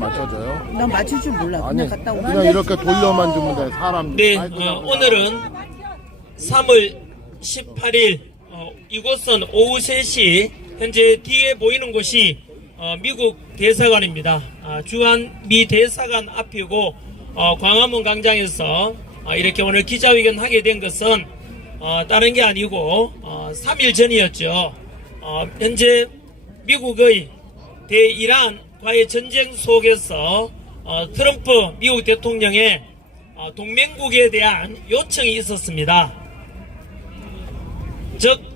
맞춰줘요? 나 맞출 줄 몰라. 아니, 그냥 갔다 오고. 그냥 이렇게 돌려만 주면 돼, 사람. 네, 오늘은 3월 18일 이곳은 오후 3시 현재 뒤에 보이는 곳이 미국 대사관입니다. 주한 미 대사관 앞이고 광화문 광장에서 이렇게 오늘 기자회견 하게 된 것은 다른 게 아니고 3일 전이었죠. 현재 미국의 대이란과의 전쟁 속에서 트럼프 미국 대통령의 동맹국에 대한 요청이 있었습니다. 즉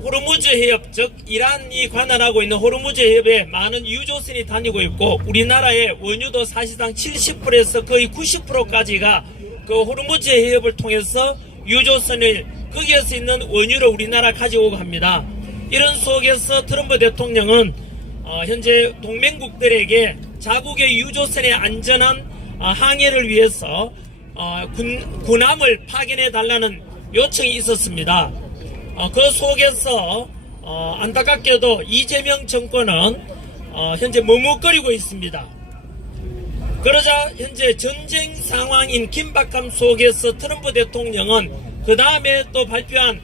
호르무즈 해협, 즉 이란이 관할하고 있는 호르무즈 해협에 많은 유조선이 다니고 있고 우리나라의 원유도 사실상 70%에서 거의 90%까지가 그 호르무즈 해협을 통해서 유조선을 거기에서 있는 원유를 우리나라 가져오고 합니다. 이런 속에서 트럼프 대통령은 현재 동맹국들에게 자국의 유조선의 안전한 항해를 위해서 군함을 파견해 달라는 요청이 있었습니다. 그 속에서 안타깝게도 이재명 정권은 현재 머뭇거리고 있습니다. 그러자 현재 전쟁 상황인 긴박감 속에서 트럼프 대통령은 그 다음에 또 발표한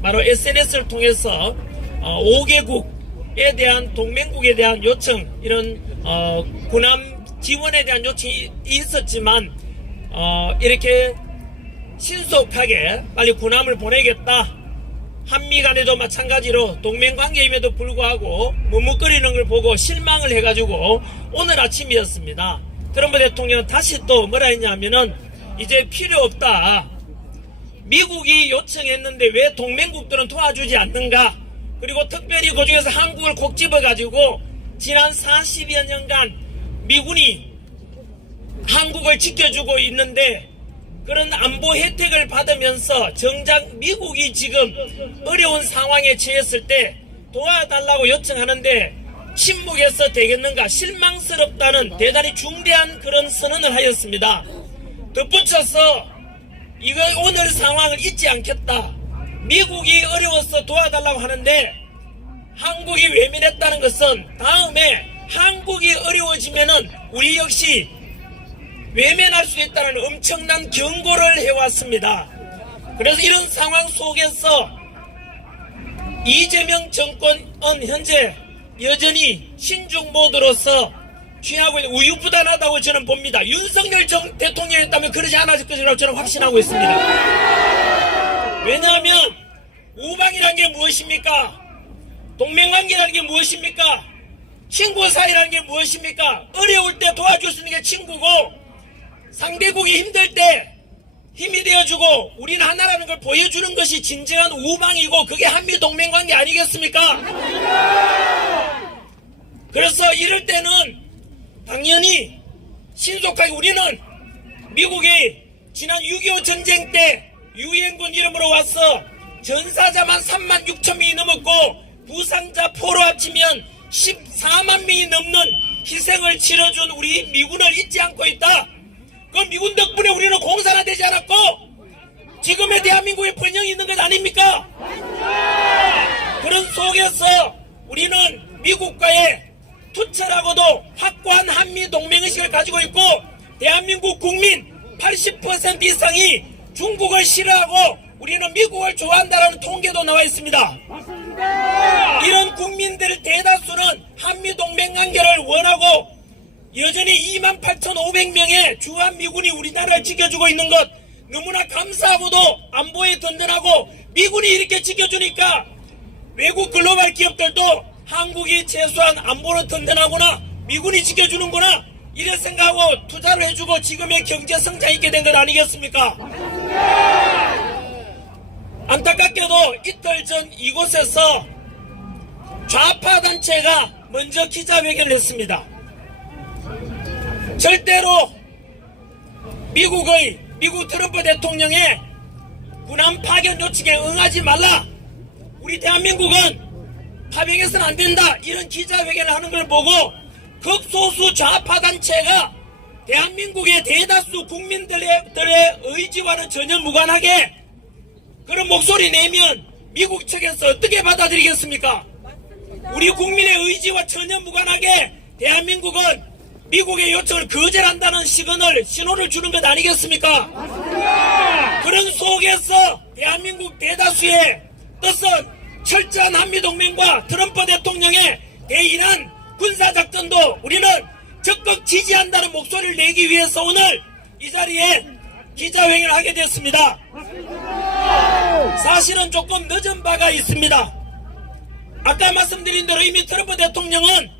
바로 SNS를 통해서 5개국에 대한 동맹국에 대한 요청, 이런 군함 지원에 대한 요청이 있었지만 이렇게 신속하게 빨리 군함을 보내겠다, 한미 간에도 마찬가지로 동맹관계임에도 불구하고 머뭇거리는 걸 보고 실망을 해가지고 오늘 아침이었습니다. 트럼프 대통령은 다시 또 뭐라 했냐면은 이제 필요 없다, 미국이 요청했는데 왜 동맹국들은 도와주지 않는가, 그리고 특별히 그 중에서 한국을 콕 집어가지고 지난 40여 년간 미군이 한국을 지켜주고 있는데 그런 안보 혜택을 받으면서 정작 미국이 지금 어려운 상황에 처했을 때 도와달라고 요청하는데 침묵해서 되겠는가, 실망스럽다는 대단히 중대한 그런 선언을 하였습니다. 덧붙여서 이거 오늘 상황을 잊지 않겠다, 미국이 어려워서 도와달라고 하는데 한국이 외면했다는 것은 다음에 한국이 어려워지면은 우리 역시 외면할 수 있다는 엄청난 경고를 해왔습니다. 그래서 이런 상황 속에서 이재명 정권은 현재 여전히 신중 모드로서 취하고 있는, 우유부단하다고 저는 봅니다. 윤석열 대통령이었다면 그러지 않았을 것이라고 저는 확신하고 있습니다. 왜냐하면 우방이라는 게 무엇입니까? 동맹관계라는 게 무엇입니까? 친구 사이라는 게 무엇입니까? 어려울 때 도와줄 수 있는 게 친구고, 상대국이 힘들 때 힘이 되어주고 우리는 하나라는 걸 보여주는 것이 진정한 우방이고, 그게 한미동맹관계 아니겠습니까? 그래서 이럴 때는 당연히 신속하게, 우리는 미국이 지난 6.25 전쟁 때 유엔군 이름으로 와서 전사자만 3만 6천 명이 넘었고 부상자 포로 합치면 14만 명이 넘는 희생을 치러준 우리 미군을 잊지 않고 있다. 그 미군 덕분에 우리는 공산화되지 않았고 지금의 대한민국의 번영이 있는 것 아닙니까? 그런 속에서 우리는 미국과의 투철하고도 확고한 한미 동맹의식을 가지고 있고, 대한민국 국민 80% 이상이 중국을 싫어하고 우리는 미국을 좋아한다는 통계도 나와 있습니다. 맞습니다. 이런 국민들 대다수는 한미 동맹관계를 원하고 여전히 28,500명의 주한미군이 우리나라를 지켜주고 있는 것 너무나 감사하고도 안보에 든든하고, 미군이 이렇게 지켜주니까 외국 글로벌 기업들도 한국이 최소한 안보로 든든하구나, 미군이 지켜주는구나, 이런 생각하고 투자를 해주고 지금의 경제 성장이 있게 된 것 아니겠습니까? 안타깝게도 이틀 전 이곳에서 좌파 단체가 먼저 기자회견을 했습니다. 절대로 미국 트럼프 대통령의 군함 파견 요청에 응하지 말라, 우리 대한민국은 파병해서는 안 된다, 이런 기자회견을 하는 걸 보고 극소수 좌파 단체가 대한민국의 대다수 국민들의 의지와는 전혀 무관하게 그런 목소리 내면 미국 측에서 어떻게 받아들이겠습니까? 우리 국민의 의지와 전혀 무관하게 대한민국은 미국의 요청을 거절한다는 신호를 주는 것 아니겠습니까? 그런 속에서 대한민국 대다수의 뜻은 철저한 한미동맹과 트럼프 대통령의 대이란 군사작전도 우리는 적극 지지한다는 목소리를 내기 위해서 오늘 이 자리에 기자회견을 하게 됐습니다. 사실은 조금 늦은 바가 있습니다. 아까 말씀드린 대로 이미 트럼프 대통령은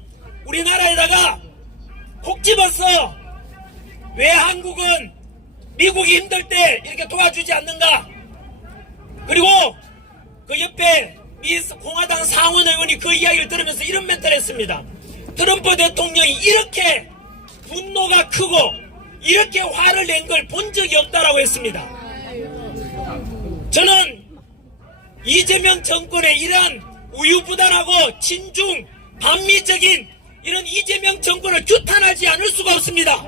우리나라에다가 콕 집어서 왜 한국은 미국이 힘들 때 이렇게 도와주지 않는가, 그리고 그 옆에 공화당 상원 의원이 그 이야기를 들으면서 이런 멘트를 했습니다. 트럼프 대통령이 이렇게 분노가 크고 이렇게 화를 낸 걸 본 적이 없다라고 했습니다. 저는 이재명 정권의 이러한 우유부단하고 친중 반미적인 이런 이재명 정권을 규탄하지 않을 수가 없습니다.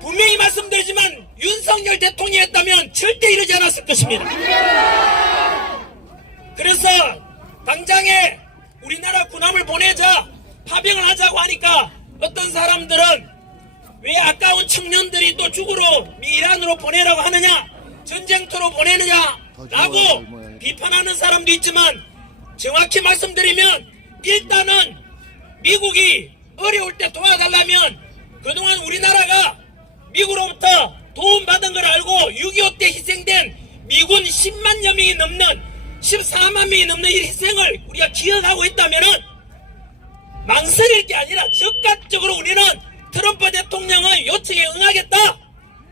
분명히 말씀드리지만 윤석열 대통령이 했다면 절대 이러지 않았을 것입니다. 그래서 당장에 우리나라 군함을 보내자, 파병을 하자고 하니까 어떤 사람들은 왜 아까운 청년들이 또 죽으러 이란으로 보내라고 하느냐, 전쟁터로 보내느냐라고 비판하는 사람도 있지만, 정확히 말씀드리면 일단은 미국이 어려울 때 도와달라면 그동안 우리나라가 미국으로부터 도움받은 걸 알고 6.25 때 희생된 미군 10만여 명이 넘는 14만 명이 넘는 이 희생을 우리가 기억하고 있다면은 망설일 게 아니라 즉각적으로 우리는 트럼프 대통령의 요청에 응하겠다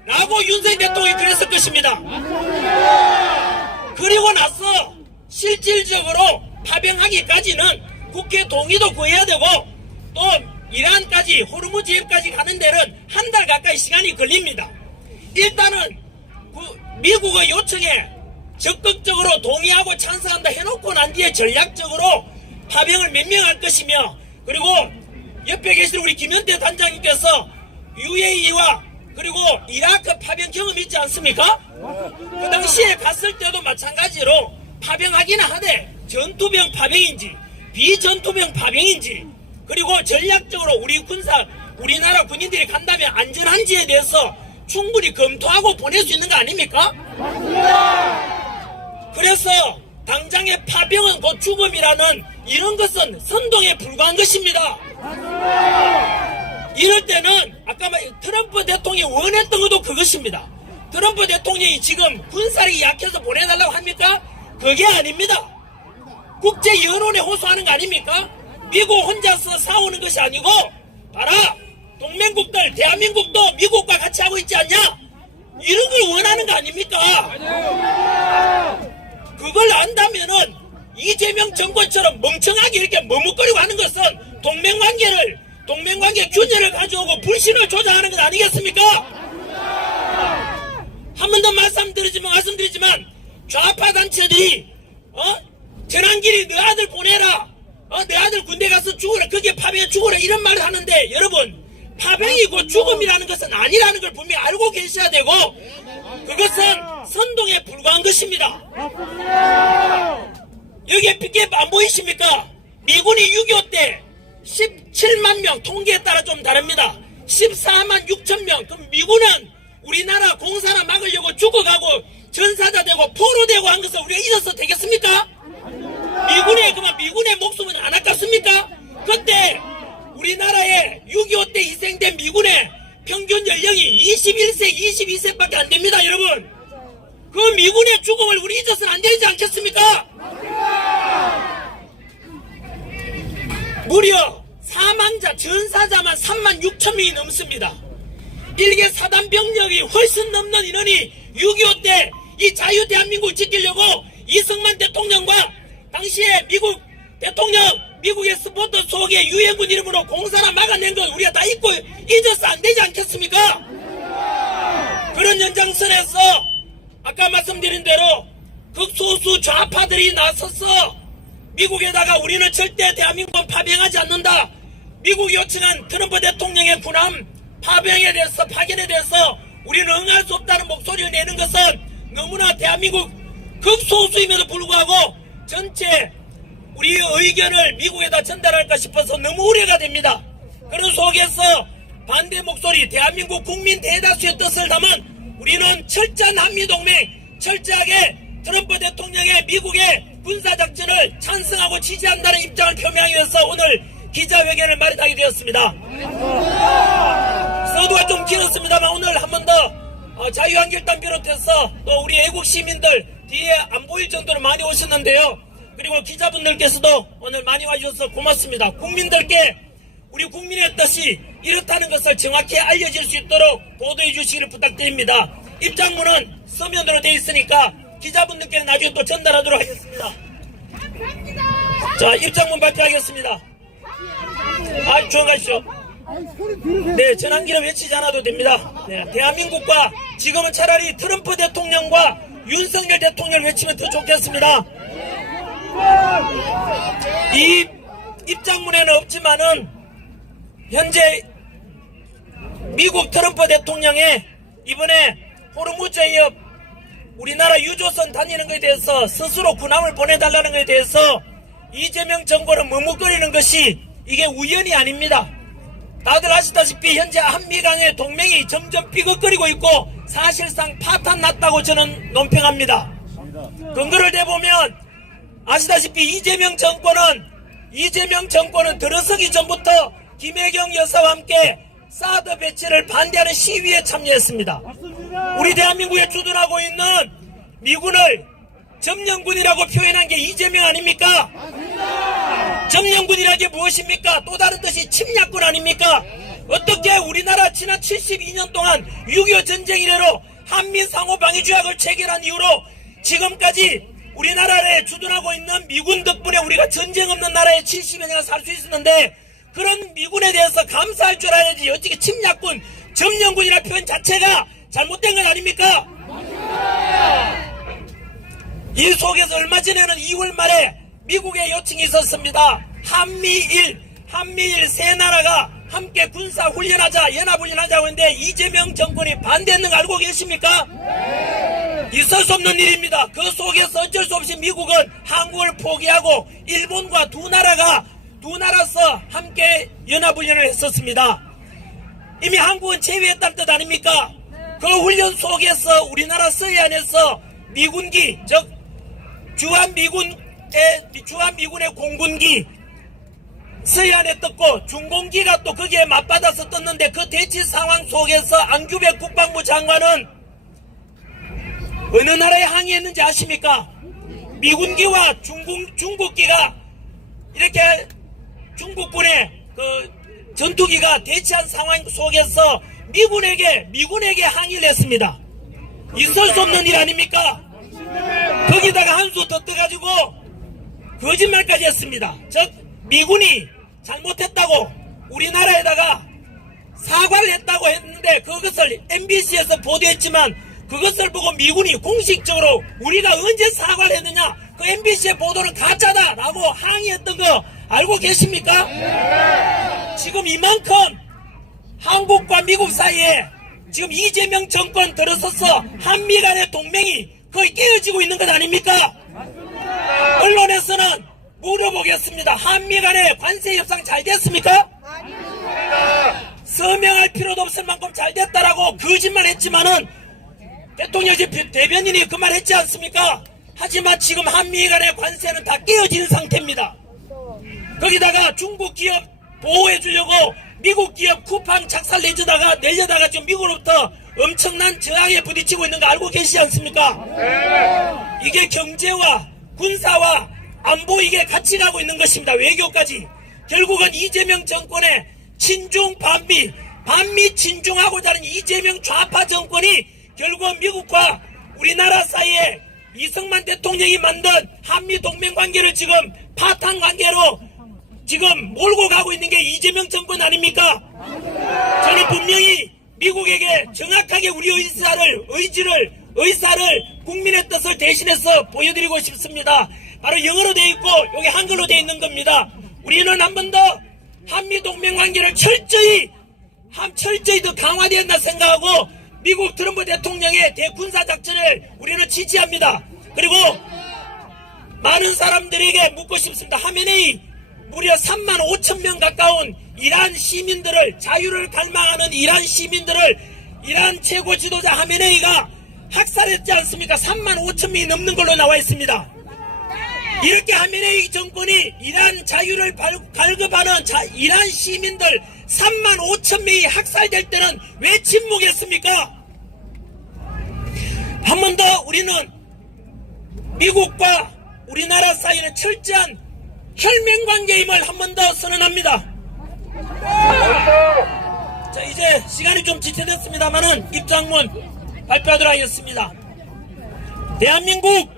라고 윤석열 대통령이 그랬을 것입니다. 그리고 나서 실질적으로 파병하기까지는 국회 동의도 구해야 되고 또 이란까지 호르무즈 해협까지 가는 데는 한 달 가까이 시간이 걸립니다. 일단은 미국의 요청에 적극적으로 동의하고 찬성한다 해놓고 난 뒤에 전략적으로 파병을 몇 명 할 것이며, 그리고 옆에 계신 우리 김현태 단장님께서 UAE와 그리고 이라크 파병 경험이 있지 않습니까? 그 당시에 갔을 때도 마찬가지로 파병하기는 하되 전투병 파병인지 비전투병 파병인지, 그리고 전략적으로 우리나라 군인들이 간다면 안전한지에 대해서 충분히 검토하고 보낼 수 있는 거 아닙니까? 그래서 당장의 파병은 곧 죽음이라는 이런 것은 선동에 불과한 것입니다. 이럴 때는 아까 트럼프 대통령이 원했던 것도 그것입니다. 트럼프 대통령이 지금 군사력이 약해서 보내달라고 합니까? 그게 아닙니다. 국제 여론에 호소하는 거 아닙니까? 미국 혼자서 싸우는 것이 아니고 봐라, 동맹국들 대한민국도 미국과 같이 하고 있지 않냐, 이런 걸 원하는 거 아닙니까? 그걸 안다면은 이재명 정권처럼 멍청하게 이렇게 머뭇거리고 하는 것은 동맹관계 균열을 가져오고 불신을 조장하는 것 아니겠습니까? 한 번 더 말씀드리지만 좌파 단체들이 전환길이 너 아들 보내라, 내 아들 군대 가서 죽어라, 그게 파병에 죽어라 이런 말을 하는데, 여러분 파병이 곧 죽음이라는 것은 아니라는 걸 분명히 알고 계셔야 되고, 그것은 선동에 불과한 것입니다. 여기에 삐게 안 보이십니까? 미군이 6.25 때 17만 명, 통계에 따라 좀 다릅니다. 14만 6천 명. 그럼 미군은 우리나라 공사나 막으려고 죽어가고 전사자 되고 포로 되고 한 것을 우리가 잊어서 되겠습니까? 미군의 목숨은 안 아깝습니까? 그때 우리나라에 6.25 때 희생된 미군의 평균 연령이 21세, 22세밖에 안 됩니다, 여러분. 그 미군의 죽음을 우리 잊어서는 안 되지 않겠습니까? 무려 사망자, 전사자만 3만 6천 명이 넘습니다. 일개 사단 병력이 훨씬 넘는 인원이 6.25 때 이 자유 대한민국을 지키려고 이승만 대통령과 당시에 미국 대통령, 미국의 스포트 속에 유엔군 이름으로 공사나 막아낸 걸 우리가 다 잊고 잊어서 안 되지 않겠습니까? 그런 연장선에서 아까 말씀드린 대로 극소수 좌파들이 나서서 미국에다가 우리는 절대 대한민국은 파병하지 않는다, 미국이 요청한 트럼프 대통령의 군함 파병에 대해서, 파견에 대해서 우리는 응할 수 없다는 목소리를 내는 것은 너무나 대한민국 극소수임에도 불구하고 전체 우리의 의견을 미국에다 전달할까 싶어서 너무 우려가 됩니다. 그런 속에서 반대 목소리, 대한민국 국민 대다수의 뜻을 담은 우리는 철저한 한미동맹, 철저하게 트럼프 대통령의 미국의 군사작전을 찬성하고 지지한다는 입장을 표명하기 위해서 오늘 기자회견을 마련하게 되었습니다. 서두가 좀 길었습니다만 오늘 한 번 더 자유한국당 비롯해서 또 우리 애국 시민들 뒤에 안 보일 정도로 많이 오셨는데요. 그리고 기자분들께서도 오늘 많이 와주셔서 고맙습니다. 국민들께 우리 국민의 뜻이 이렇다는 것을 정확히 알려질 수 있도록 보도해 주시기를 부탁드립니다. 입장문은 서면으로 되어 있으니까 기자분들께 나중에 또 전달하도록 하겠습니다. 자, 입장문 발표하겠습니다. 조용하시죠. 네, 전환기를 외치지 않아도 됩니다. 네, 대한민국과 지금은 차라리 트럼프 대통령과 윤석열 대통령을 외치면 더 좋겠습니다. 이 입장문에는 없지만은 현재 미국 트럼프 대통령의 이번에 호르무즈 해협 우리나라 유조선 다니는 것에 대해서 스스로 군함을 보내달라는 것에 대해서 이재명 정권은 머뭇거리는 것이 이게 우연이 아닙니다. 다들 아시다시피 현재 한미 간의 동맹이 점점 삐걱거리고 있고 사실상 파탄 났다고 저는 논평합니다. 근거를 대보면 아시다시피 이재명 정권은 들어서기 전부터 김혜경 여사와 함께 사드 배치를 반대하는 시위에 참여했습니다. 우리 대한민국에 주둔하고 있는 미군을 점령군이라고 표현한 게 이재명 아닙니까? 점령군이라는 게 무엇입니까? 또 다른 뜻이 침략군 아닙니까? 어떻게 우리나라 지난 72년 동안 6.25 전쟁 이래로 한민 상호 방위 조약을 체결한 이후로 지금까지 우리나라에 주둔하고 있는 미군 덕분에 우리가 전쟁 없는 나라에 70여 년을 살 수 있었는데 그런 미군에 대해서 감사할 줄 알아야지 어떻게 침략군, 점령군이라는 표현 자체가 잘못된 건 아닙니까? 이 속에서 얼마 전에는 2월 말에 미국의 요청이 있었습니다. 한미일 세 나라가 함께 군사훈련하자, 연합훈련하자고 했는데 이재명 정권이 반대했는 거 알고 계십니까? 있을 수 없는 일입니다. 그 속에서 어쩔 수 없이 미국은 한국을 포기하고 일본과 두 나라서 함께 연합훈련을 했었습니다. 이미 한국은 제외했다는 뜻 아닙니까? 그 훈련 속에서 우리나라 서해안에서 미군기, 즉 주한미군의 공군기 서해안에 떴고 중공기가 또 거기에 맞받아서 떴는데 그 대치 상황 속에서 안규백 국방부 장관은 어느 나라에 항의했는지 아십니까? 미군기와 중국기가 이렇게 중국군의 그 전투기가 대치한 상황 속에서 미군에게 항의를 했습니다. 있을 수 없는 일 아닙니까? 거기다가 한 수 더 떠가지고 거짓말까지 했습니다. 즉 미군이 잘못했다고 우리나라에다가 사과를 했다고 했는데 그것을 MBC에서 보도했지만 그것을 보고 미군이 공식적으로 우리가 언제 사과를 했느냐, 그 MBC의 보도는 가짜다라고 항의했던 거 알고 계십니까? 지금 이만큼 한국과 미국 사이에 지금 이재명 정권 들어서서 한미 간의 동맹이 거의 깨어지고 있는 것 아닙니까? 언론에서는 물어보겠습니다. 한미 간의 관세 협상 잘 됐습니까? 서명할 필요도 없을 만큼 잘 됐다라고 거짓말 했지만은 대통령 대변인이 그 말 했지 않습니까? 하지만 지금 한미 간의 관세는 다 깨어진 상태입니다. 거기다가 중국 기업 보호해 주려고 미국 기업 쿠팡 작살 내려다가 지금 미국으로부터 엄청난 저항에 부딪히고 있는 거 알고 계시지 않습니까? 이게 경제와 군사와 안보 이게 같이 가고 있는 것입니다. 외교까지. 결국은 이재명 정권의 친중 반미 친중하고자 하는 이재명 좌파 정권이 결국은 미국과 우리나라 사이에 이승만 대통령이 만든 한미 동맹 관계를 지금 파탄 관계로 지금 몰고 가고 있는 게 이재명 정권 아닙니까? 저는 분명히 미국에게 정확하게 우리 의사를 국민의 뜻을 대신해서 보여드리고 싶습니다. 바로 영어로 되어 있고 여기 한글로 되어 있는 겁니다. 우리는 한 번 더 한미 동맹 관계를 철저히 더 강화되어야 한다 생각하고 미국 트럼프 대통령의 대군사 작전을 우리는 지지합니다. 그리고 많은 사람들에게 묻고 싶습니다. 하메네이 무려 3만 5천 명 가까운 이란 시민들을, 자유를 갈망하는 이란 시민들을 이란 최고 지도자 하메네이가 학살했지 않습니까? 3만 5천 명이 넘는 걸로 나와 있습니다. 이렇게 하메네이 정권이 이란 자유를 갈급하는 이란 시민들 3만 5천 명이 학살될 때는 왜 침묵했습니까? 한 번 더 우리는 미국과 우리나라 사이에는 철저한 혈맹관계임을 한 번 더 선언합니다. 자, 이제 시간이 좀 지체됐습니다만은 입장문 발표하도록 하겠습니다. 대한민국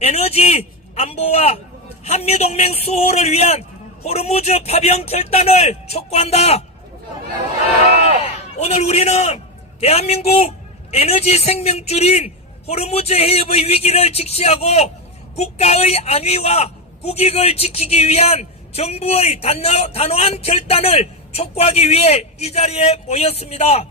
에너지 안보와 한미동맹 수호를 위한 호르무즈 파병 결단을 촉구한다. 오늘 우리는 대한민국 에너지 생명줄인 호르무즈 해협의 위기를 직시하고 국가의 안위와 국익을 지키기 위한 정부의 단호한 결단을 촉구하기 위해 이 자리에 모였습니다.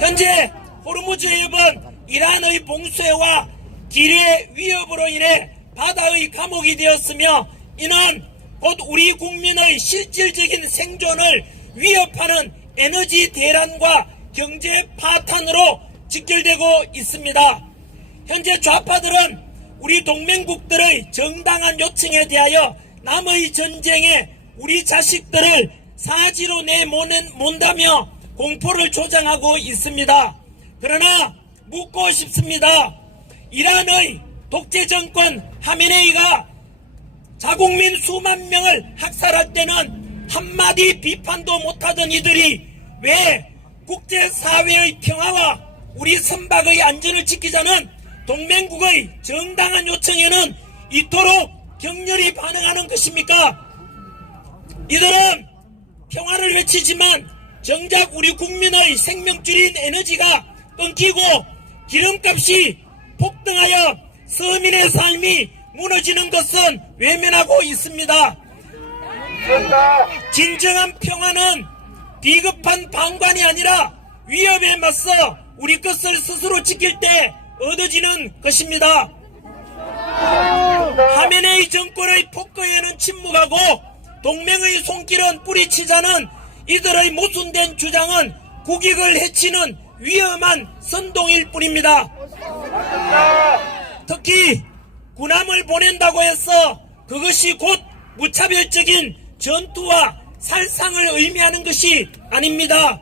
현재 호르무즈 해협은 이란의 봉쇄와 기뢰 위협으로 인해 바다의 감옥이 되었으며 이는 곧 우리 국민의 실질적인 생존을 위협하는 에너지 대란과 경제 파탄으로 직결되고 있습니다. 현재 좌파들은 우리 동맹국들의 정당한 요청에 대하여 남의 전쟁에 우리 자식들을 사지로 내몬다며 공포를 조장하고 있습니다. 그러나 묻고 싶습니다. 이란의 독재정권 하메네이가 자국민 수만 명을 학살할 때는 한마디 비판도 못하던 이들이 왜 국제사회의 평화와 우리 선박의 안전을 지키자는 동맹국의 정당한 요청에는 이토록 격렬히 반응하는 것입니까? 이들은 평화를 외치지만 정작 우리 국민의 생명줄인 에너지가 끊기고 기름값이 폭등하여 서민의 삶이 무너지는 것은 외면하고 있습니다. 진정한 평화는 비겁한 방관이 아니라 위협에 맞서 우리 것을 스스로 지킬 때 얻어지는 것입니다. 하메네이 정권의 폭거에는 침묵하고 동맹의 손길은 뿌리치자는 이들의 모순된 주장은 국익을 해치는 위험한 선동일 뿐입니다. 특히 군함을 보낸다고 해서 그것이 곧 무차별적인 전투와 살상을 의미하는 것이 아닙니다.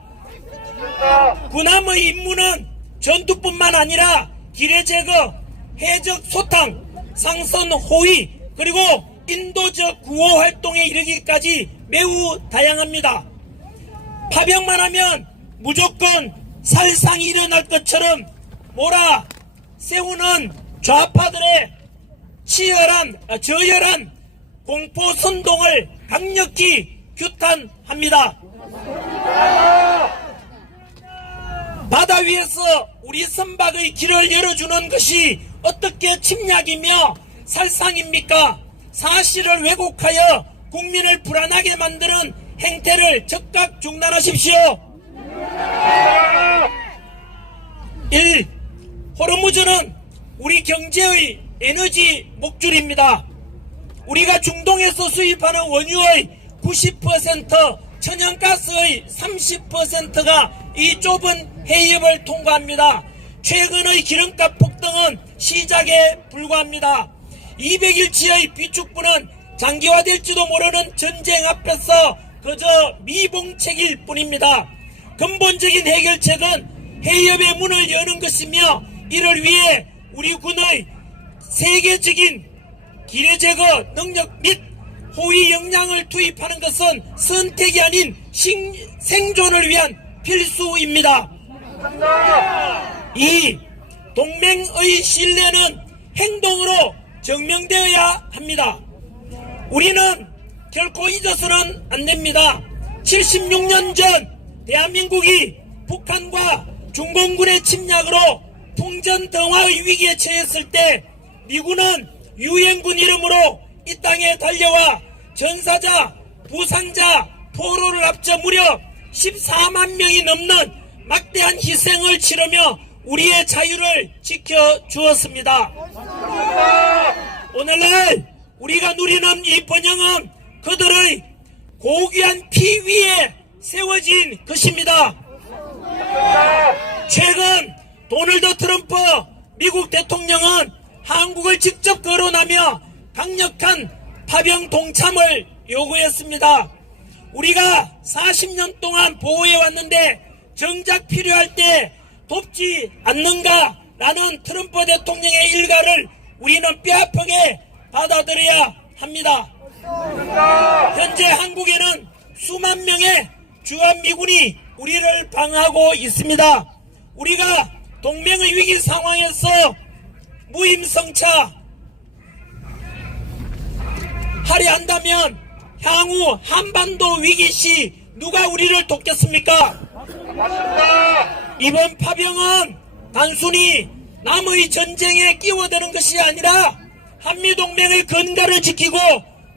군함의 임무는 전투뿐만 아니라 기뢰 제거, 해적 소탕, 상선 호위, 그리고 인도적 구호 활동에 이르기까지 매우 다양합니다. 파병만 하면 무조건 살상이 일어날 것처럼 몰아세우는 좌파들의 저열한 공포 선동을 강력히 규탄합니다. 바다 위에서 우리 선박의 길을 열어주는 것이 어떻게 침략이며 살상입니까? 사실을 왜곡하여 국민을 불안하게 만드는 행태를 즉각 중단하십시오. 1. 호르무즈는 우리 경제의 에너지 목줄입니다. 우리가 중동에서 수입하는 원유의 90%, 천연가스의 30%가 이 좁은 해협을 통과합니다. 최근의 기름값 폭등은 시작에 불과합니다. 200일치의 비축분은 장기화될지도 모르는 전쟁 앞에서 그저 미봉책일 뿐입니다. 근본적인 해결책은 해협의 문을 여는 것이며 이를 위해 우리 군의 세계적인 기뢰 제거 능력 및 호위 역량을 투입하는 것은 선택이 아닌 생존을 위한 필수입니다. 2. 동맹의 신뢰는 행동으로 증명되어야 합니다. 우리는 결코 잊어서는 안 됩니다. 76년 전 대한민국이 북한과 중공군의 침략으로 풍전등화의 위기에 처했을 때 미군은 유엔군 이름으로 이 땅에 달려와 전사자, 부상자, 포로를 합쳐 무려 14만 명이 넘는 막대한 희생을 치르며 우리의 자유를 지켜주었습니다. 오늘날 우리가 누리는 이 번영은 그들의 고귀한 피 위에 세워진 것입니다. 최근 도널드 트럼프 미국 대통령은 한국을 직접 거론하며 강력한 파병 동참을 요구했습니다. 우리가 40년 동안 보호해왔는데 정작 필요할 때 돕지 않는가라는 트럼프 대통령의 일가를 우리는 뼈아프게 받아들여야 합니다. 현재 한국에는 수만 명의 주한미군이 우리를 방어하고 있습니다. 우리가 동맹의 위기 상황에서 무임승차 하려 한다면 향후 한반도 위기 시 누가 우리를 돕겠습니까? 이번 파병은 단순히 남의 전쟁에 끼워드는 것이 아니라 한미동맹의 근간을 지키고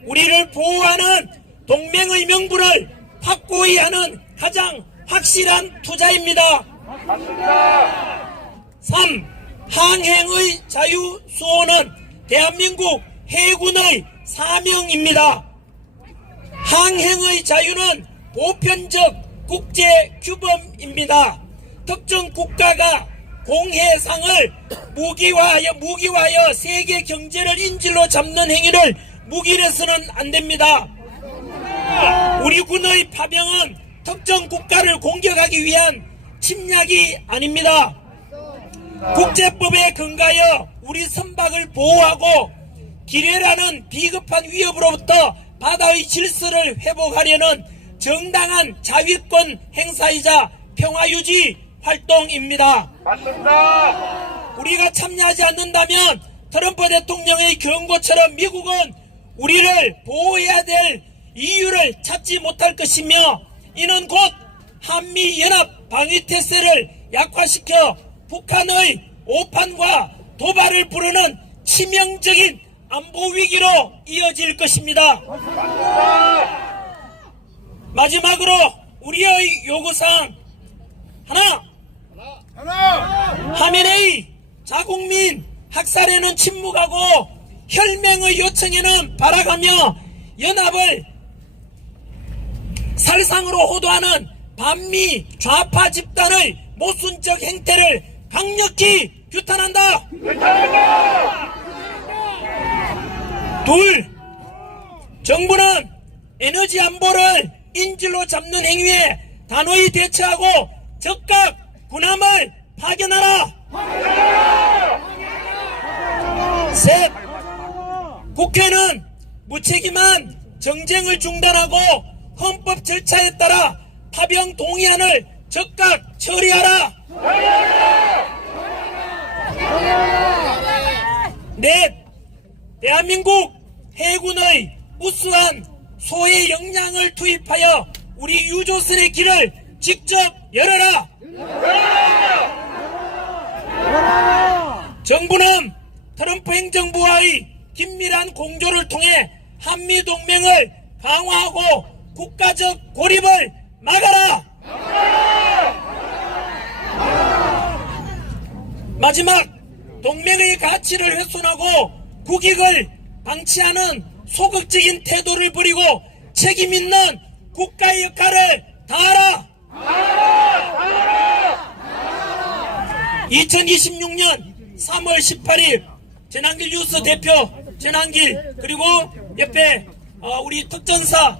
우리를 보호하는 동맹의 명분을 확고히 하는 가장 확실한 투자입니다. 3. 항행의 자유 수호는 대한민국 해군의 사명입니다. 항행의 자유는 보편적 국제 규범입니다. 특정 국가가 공해상을 무기화하여 세계 경제를 인질로 잡는 행위를 묵인해서는 안 됩니다. 우리 군의 파병은 특정 국가를 공격하기 위한 침략이 아닙니다. 국제법에 근거하여 우리 선박을 보호하고 기뢰라는 비급한 위협으로부터 바다의 질서를 회복하려는 정당한 자위권 행사이자 평화유지 활동입니다. 맞습니다. 우리가 참여하지 않는다면 트럼프 대통령의 경고처럼 미국은 우리를 보호해야 될 이유를 찾지 못할 것이며 이는 곧 한미연합 방위태세를 약화시켜 북한의 오판과 도발을 부르는 치명적인 안보위기로 이어질 것입니다. 마지막으로 우리의 요구사항 하나, 하메네이 자국민 학살에는 침묵하고 혈맹의 요청에는 발악하며 연합을 살상으로 호도하는 반미 좌파 집단의 모순적 행태를 강력히 규탄한다. 둘, 정부는 에너지 안보를 인질로 잡는 행위에 단호히 대처하고 즉각 군함을 파견하라. 셋, 국회는 무책임한 정쟁을 중단하고 헌법 절차에 따라 파병 동의안을 즉각 처리하라. 넷, 대한민국 해군의 우수한 소해 역량을 투입하여 우리 유조선의 길을 직접 열어라. 정부는 트럼프 행정부와의 긴밀한 공조를 통해 한미동맹을 강화하고 국가적 고립을 막아라. 마지막, 동맹의 가치를 훼손하고 국익을 방치하는 소극적인 태도를 버리고 책임있는 국가의 역할을 다하라. 2026년 3월 18일 전한길 뉴스 대표 전한길 그리고 옆에 우리 특전사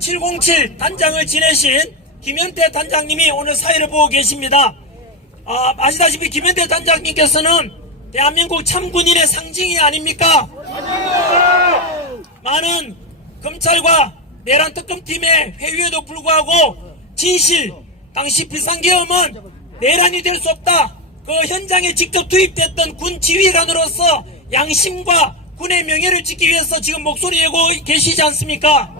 707 단장을 지내신 김현태 단장님이 오늘 사회를 보고 계십니다. 아시다시피 김현태 단장님께서는 대한민국 참군인의 상징이 아닙니까? 많은 검찰과 내란 특검팀의 회유에도 불구하고 진실, 당시 비상계엄은 내란이 될 수 없다. 그 현장에 직접 투입됐던 군 지휘관으로서 양심과 군의 명예를 지키기 위해서 지금 목소리 내고 계시지 않습니까?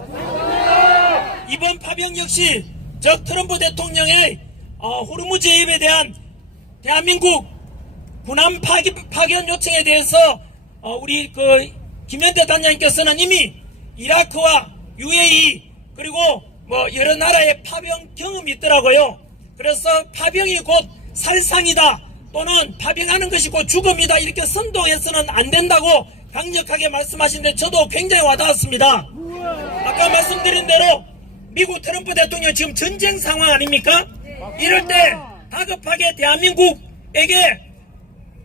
이번 파병 역시 저 트럼프 대통령의 호르무즈 해협에 대한 대한민국 군함 파견 요청에 대해서 우리 김현태 단장님께서는 이미 이라크와 UAE 그리고 여러 나라의 파병 경험이 있더라고요. 그래서 파병이 곧 살상이다 또는 파병하는 것이 곧 죽음이다 이렇게 선동해서는 안 된다고 강력하게 말씀하시는데 저도 굉장히 와닿았습니다. 아까 아까 말씀드린 대로 미국 트럼프 대통령 지금 전쟁 상황 아닙니까? 이럴 때 다급하게 대한민국에게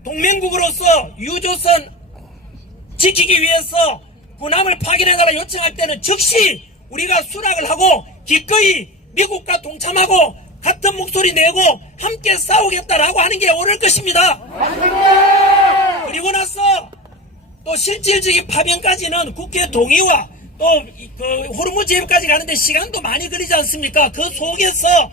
동맹국으로서 유조선 지키기 위해서 군함을 파견해달라 요청할 때는 즉시 우리가 수락을 하고 기꺼이 미국과 동참하고 같은 목소리 내고 함께 싸우겠다라고 하는 게 옳을 것입니다. 그리고 나서 또 실질적인 파병까지는 국회 동의와 또 그 호르무즈 해협까지 가는데 시간도 많이 걸리지 않습니까? 그 속에서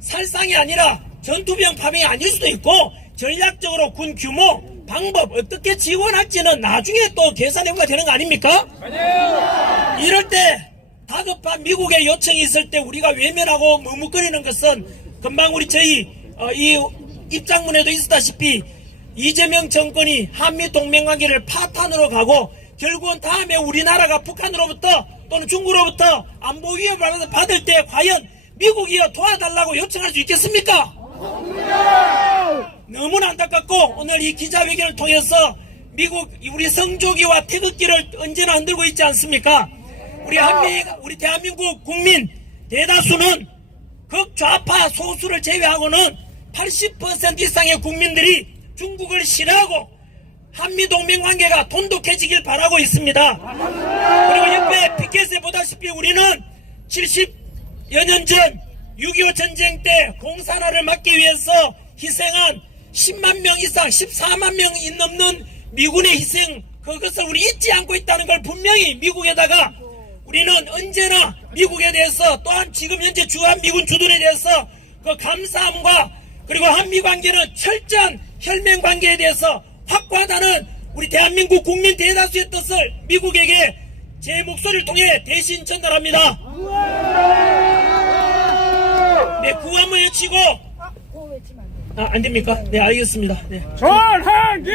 살상이 아니라 전투병 파병이 아닐 수도 있고 전략적으로 군 규모, 방법 어떻게 지원할지는 나중에 또 계산해보가 되는 거 아닙니까? 맞아요. 이럴 때 다급한 미국의 요청이 있을 때 우리가 외면하고 머뭇거리는 것은 금방 우리 저희 이 입장문에도 있었다시피 이재명 정권이 한미 동맹관계를 파탄으로 가고 결국은 다음에 우리나라가 북한으로부터 또는 중국으로부터 안보 위협을 받을 때 과연 미국이여 도와달라고 요청할 수 있겠습니까? 너무나 안타깝고 오늘 이 기자회견을 통해서 미국 우리 성조기와 태극기를 언제나 흔들고 있지 않습니까? 우리 대한민국 국민 대다수는 극좌파 소수를 제외하고는 80% 이상의 국민들이 중국을 싫어하고 한미동맹관계가 돈독해지길 바라고 있습니다. 그리고 옆에 피켓에 보다시피 우리는 70여 년 전 6.25 전쟁 때 공산화를 막기 위해서 희생한 10만 명 이상 14만 명이 넘는 미군의 희생 그것을 우리 잊지 않고 있다는 걸 분명히 미국에다가 우리는 언제나 미국에 대해서 또한 지금 현재 주한미군 주둔에 대해서 그 감사함과 그리고 한미관계는 철저한 혈맹관계에 대해서 확고하다는 우리 대한민국 국민 대다수의 뜻을 미국에게 제 목소리를 통해 대신 전달합니다. 네, 구호 한번 외치고 안 됩니까? 네, 알겠습니다. 네. 전환기!